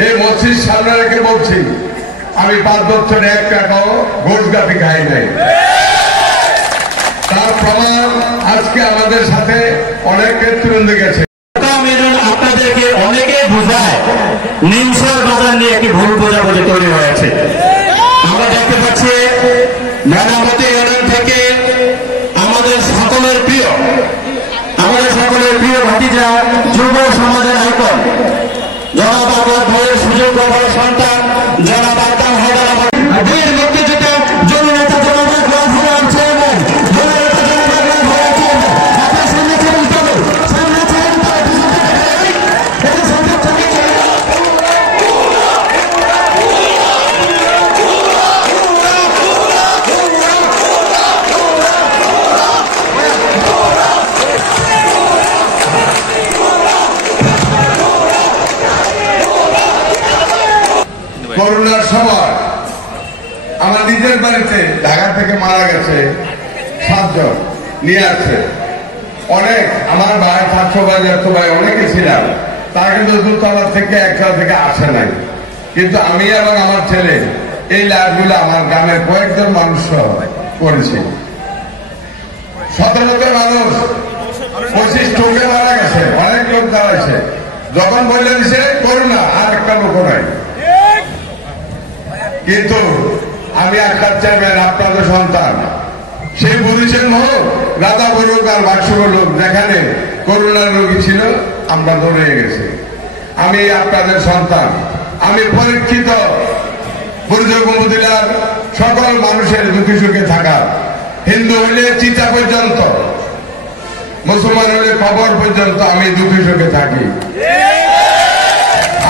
এই মসজিদ সামনে রেখে বলছি, আমি 5 বছর 1 টাকাও ঘোষগাফি খাই নাই। তার প্রমাণ আজকে আমাদের সাথে অনেক নেতৃবৃন্দ গেছে। আপনাদেরকে অনেকে বোঝায় নিউসের বাজার নিয়ে একটি ভুল বোঝাবুঝি তৈরি হয়েছে। আমরা দেখতে পাচ্ছি মেরামতি ইউনিয়ন থেকে আমাদের সকলের প্রিয় ভাতিজা যুব সমাজের আইকন জনাব আমার ভয়ের সুযোগ বাবার সন্তান জনাব আকাম হায়দার বীর মুক্তিযুদ্ধ জননেতা জনাব রাজহারাম চেয়ারম্যান করোনার সময় আমার নিজের বাড়িতে ঢাকা থেকে মারা গেছে 7 জন নিয়ে আসছে। অনেক আমার ভাই 500 ভাই 100 ভাই অনেকে ছিলাম, তারা কিন্তু 2তলা থেকে 1তলা থেকে আসে নাই। কিন্তু আমি এবং আমার ছেলে এই লাশগুলো আমার গ্রামের কয়েকজন মানুষ করেছি। 17 মানুষ 25 টোকে মারা গেছে, অনেক লোক দাঁড়াইছে। যখন বললে দিছে করোনা, আর একটা লোক নাই। কিন্তু আমি আকাশ চেয়ারম্যান, আপনাদের সন্তান, সেই বুঝেছেন হোক রাধা বলুক আর বাক্স বলুক, যেখানে করোনার রোগী ছিল আমরা ধরে গেছি। আমি আপনাদের সন্তান, আমি পরীক্ষিত পরিচয় উপজেলার সকল মানুষের দুঃখী সুখে থাকা, হিন্দু হইলে চিতা পর্যন্ত, মুসলমান হইলে কবর পর্যন্ত আমি দুঃখী সুখে থাকি।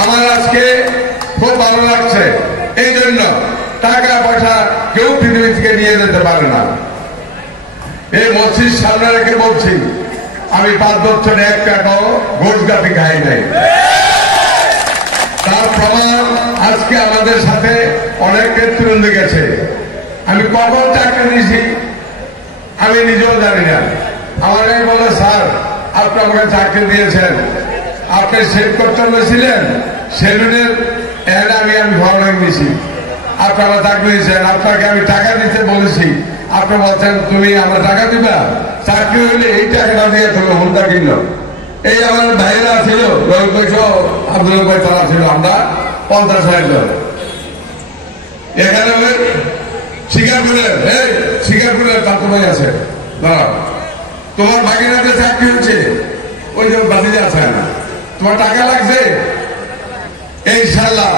আমার আজকে খুব ভালো লাগছে, এই জন্য টাকা পয়সা কেউ পৃথিবী থেকে নিয়ে যেতে পারে না। এই মসজিদ সামনে রেখে বলছি, আমি 5 বছর 1 টাকাও ঘোষগাফি খাই নাই। তার প্রমাণ আজকে আমাদের সাথে অনেক নেতৃবৃন্দ গেছে। আমি কখন চাকরি নিয়েছি আমি নিজেও জানি না। আমাকে বলে, স্যার আপনি আমাকে চাকরি দিয়েছেন, আপনি সেট করতে বলেছিলেন, সেলুনের আমি ফরওয়ার্ড নিয়েছি, আপনারা চাকরি দিয়েছেন, আপনাকে আমি টাকা দিতে বলেছি, আপনি বলছেন তুমি আমরা টাকা দিবা, চাকরি হইলে এই টাকাটা দিয়ে তুমি হুন্ডা কিনল। এই আমার ভাইরা ছিল আব্দুল ভাই, তারা ছিল আমরা 50,000 জন। এখানে শিকারপুরের তাঁতু ভাই আছে, তোমার বাগিনাতে চাকরি হচ্ছে, ওই যে বাতিলে আছে না, তোমার টাকা লাগছে ইনশাআল্লাহ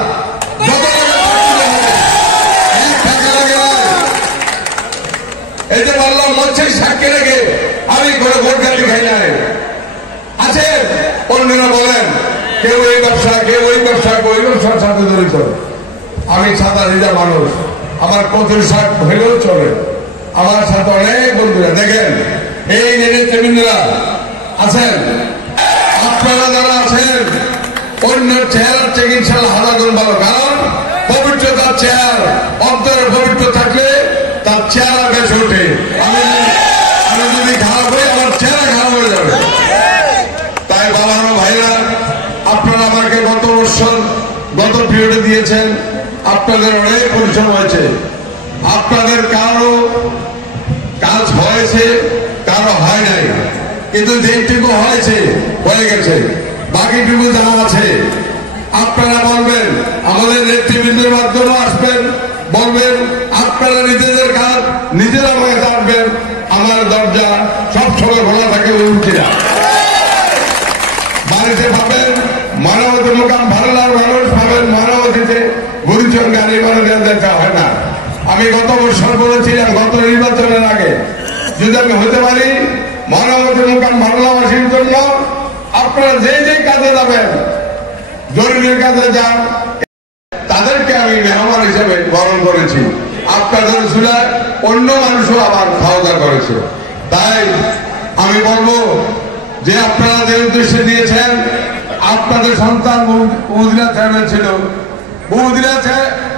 এই যে বললাম মঞ্চে সাক্ষী রেখে আমি কোনো ভোট গাড়ি খাই নাই। আছে অন্যরা বলেন কেউ এই ব্যবসা, কেউ ওই ব্যবসা, ওই ব্যবসার সাথে জড়িত। আমি সাদা সিধা মানুষ, আমার কচুর শাক হইলেও চলে। আমার সাথে অনেক বন্ধুরা দেখেন, এই নেতৃবৃন্দরা আছেন, আপনারা যারা আছেন অন্য চেহারার থেকে ইনশাআল্লাহ হাজার গুণ ভালো। কারণ পবিত্র তার চেহারা, অন্তরের পবিত্র থাকলে তার চেহারা বেশ ওঠে। আমি যদি খারাপ হই, আমার চেহারা খারাপ হয়ে যাবে। তাই বাবা ভাইরা, আপনারা আমাকে গত বছর গত পিরিয়ডে দিয়েছেন, আপনাদের অনেক পরিশ্রম হয়েছে। আপনাদের কারো কাজ হয়েছে, কারো হয় নাই, কিন্তু যেটুকু হয়েছে হয়ে গেছে। বাকিটুকু যারা আছে আপনারা বলবেন, আমাদের নেতৃবৃন্দের মাধ্যমে আসবেন, বলবেন আপনারা নিজেদের কাজ নিজেরা আমাকে জানবেন। আমার দরজা সবসময় খোলা থাকে। উচিরা বাড়িতে পাবেন মানবতী মোকাম, ভারলার মানুষ পাবেন মানবতীতে, গুরুজন গাড়ি মানুষ যেতে হয় না। আমি গত বছর বলেছিলাম, গত নির্বাচনের আগে যদি আমি হতে পারি মানবতী মোকাম ভারলাবাসীর জন্য আপনারা যে যে কাজে যাবেন, জরুরি কাজে যান, তাদেরকে আমি মেহমান হিসেবে বরণ করেছি। আপনাদের চুলায় অন্য মানুষও আবার খাওয়া দাওয়া করেছে। তাই আমি বলবো যে আপনারা যে উদ্দেশ্যে দিয়েছেন, আপনাদের সন্তান উপজেলা চেয়ারম্যান ছিল, উপজেলা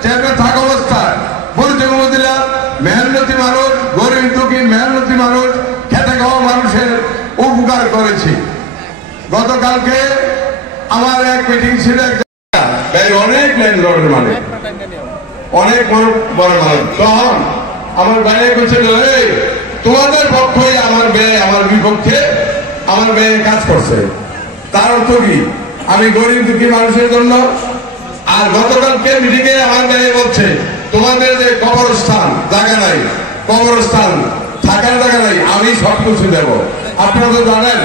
চেয়ারম্যান থাকা অবস্থায় পরিচয় উপজেলা মেহনতি মানুষ, গরিব দুঃখী মেহনতি মানুষ, খেটে খাওয়া মানুষের উপকার করেছি। গতকালকে আমার এক মিটিং ছিল, ব্যয় অনেক ল্যান্ডলর্ডের মালিক, অনেক বড় মালিক। তখন আমার ব্যয় করছে তোমাদের পক্ষে আমার ব্যয় আমার বিপক্ষে আমার ব্যয় কাজ করছে। তার অর্থ কি আমি গরিব দুঃখী মানুষের জন্য। আর গতকালকে মিটিংয়ে আমার ব্যয় বলছে তোমাদের যে কবরস্থান জায়গা নাই, কবরস্থান থাকার জায়গা নাই, আমি সব কিছু দেব। আপনারা তো জানেন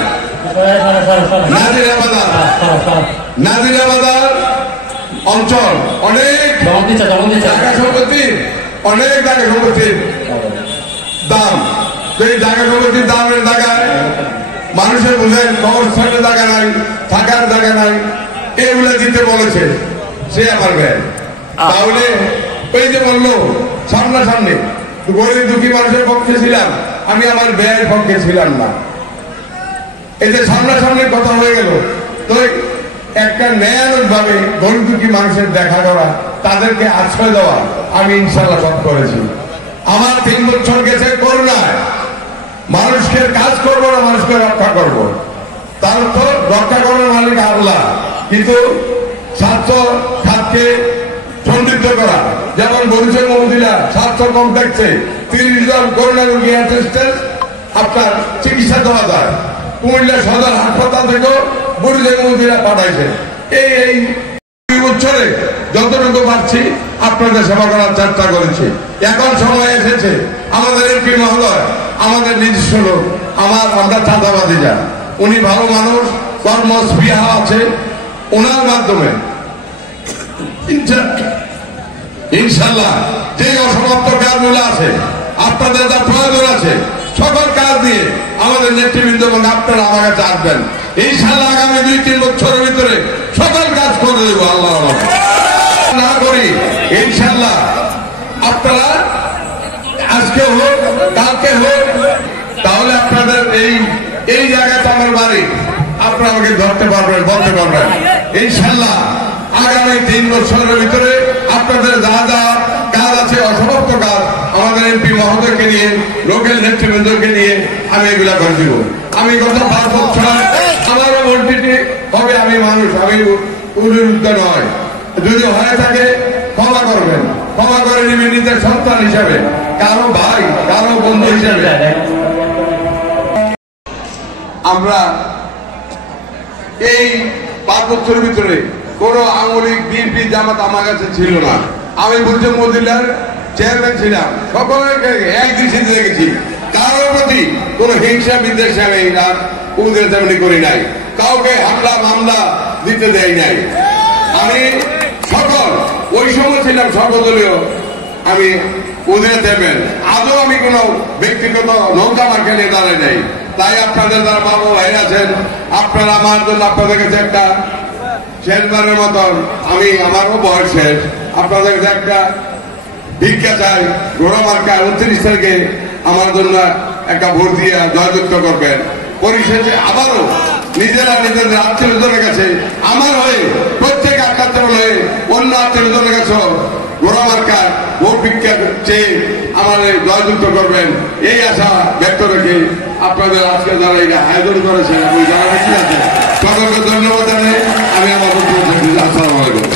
নাজিরাবাজার অঞ্চল অনেক জায়গা সম্পত্তির দাম। এই জায়গা সম্পত্তির দামের জায়গায় মানুষের বুঝেন কবরস্থানের জায়গা নাই, থাকার জায়গা নাই, এগুলো দিতে বলেছে সে আমার ব্যয়। তাহলে ওই যে বললো সামনাসামনি গরিব দুঃখী মানুষের পক্ষে ছিলাম, আমি আমার ব্যয়ের পক্ষে ছিলাম না। এই যে সামনাসামনি কথা হয়ে গেল, তো একটা ন্যায়ানক ভাবে গরিব দুঃখী মানুষের দেখা করা, তাদেরকে আশ্রয় দেওয়া আমি ইনশাল্লাহ সব করেছি। আমার 3 বছর গেছে করুণায়, মানুষকে কাজ করবো না, মানুষকে রক্ষা করব। তার তো রক্ষা করার মালিক আল্লাহ, কিন্তু স্বাস্থ্য খাতকে সমৃদ্ধ করা, যেমন বরিশাল মহিলা স্বাস্থ্য কমপ্লেক্সে 30 জন করোনা রোগী অ্যাসিস্ট্যান্ট আপনার চিকিৎসা দেওয়া যায়। কুমিল্লা সদর হাসপাতাল থেকেও বরিশাল মহিলা পাঠাইছে। এই বছরে যতটুকু পারছি আপনাদের সেবা করার চেষ্টা করেছি। এখন সময় এসেছে আমাদের এমপি মহোদয় আমাদের নিজস্ব লোক, আমরা চাঁদাবাদী যা, উনি ভালো মানুষ, কর্মস্পৃহা আছে, ওনার মাধ্যমে ইনশাল্লাহ যে অসমাপ্ত কাজগুলো আছে, আপনাদের যা প্রয়োজন আছে, সকল কাজ দিয়ে আমাদের নেতৃবৃন্দ এবং আপনারা আমার কাছে আসবেন। ইনশাল্লাহ আগামী 2-3 বছরের ভিতরে সকল কাজ করে দেব। আল্লাহ না করি ইনশাল্লাহ আপনারা আজকে হোক কালকে হোক, তাহলে আপনাদের এই জায়গাটা আমার বাড়ি, আপনারা আমাকে ধরতে পারবেন, বলতে পারবেন। ইনশাল্লাহ আগামী 3 বছরের ভিতরে আপনাদের যা যা কাজ আছে, অসমাপ্ত কাজ, আমাদের এমপি মহোদয়কে নিয়ে, লোকাল নেতৃবৃন্দকে নিয়ে আমি এগুলা করে দিব। আমি গত 5 বছর আমারও ভোল্টিটি হবে, আমি মানুষ, আমি উদ্বুদ্ধ নয়। যদি হয়ে থাকে ক্ষমা করবেন, ক্ষমা করে নিবেন নিজের সন্তান হিসাবে, কারো ভাই, কারো বন্ধু হিসাবে। আমরা এই 5 বছরের ভিতরে কোন আওয়ামী লীগ, বিএনপি, জামাত আমার কাছে ছিল না। আমি বরিশাল মহিলার চেয়ারম্যান ছিলাম, সকলকে এক দৃষ্টিতে দেখেছি। কারোর প্রতি কোন হিংসা বিদ্বেষ আমি উদ্দেশ্য করি নাই, কাউকে হামলা মামলা দিতে দেয় নাই। আমি সকল ওই সময় ছিলাম সর্বদলীয়, আমি ওদের দেবেন, আজও আমি কোন ব্যক্তিগত নৌকা মার্কে নিয়ে দাঁড়াই নাই। তাই আপনাদের যারা বাবু ভাই আছেন, আপনারা আমার জন্য আপনাদের কাছে একটা শেষবারের মতন, আমি আমারও বয়স শেষ, আপনাদের কাছে একটা ভিক্ষা চাই। ঘোড়া মার্কা 29 তারিখে আমার জন্য একটা ভোট দিয়ে জয়যুক্ত করবেন। পরিশেষে আবারও নিজেরা নিজেদের আত্মীয়জনের কাছে আমার হয়ে, প্রত্যেক আত্মীয় হয়ে অন্য আত্মীয়জনের কাছে ঘোড়া মার্কায় ভোট ভিক্ষা চেয়ে আমাদের জয়যুক্ত করবেন, এই আশা ব্যক্ত রেখে আপনাদের আজকে যারা এটা আয়োজন করেছেন, আমি যারা বেশি আছে সকলকে ধন্যবাদ জানাই। আমি আমার বক্তব্য শেষ করছি। আসসালামু আলাইকুম।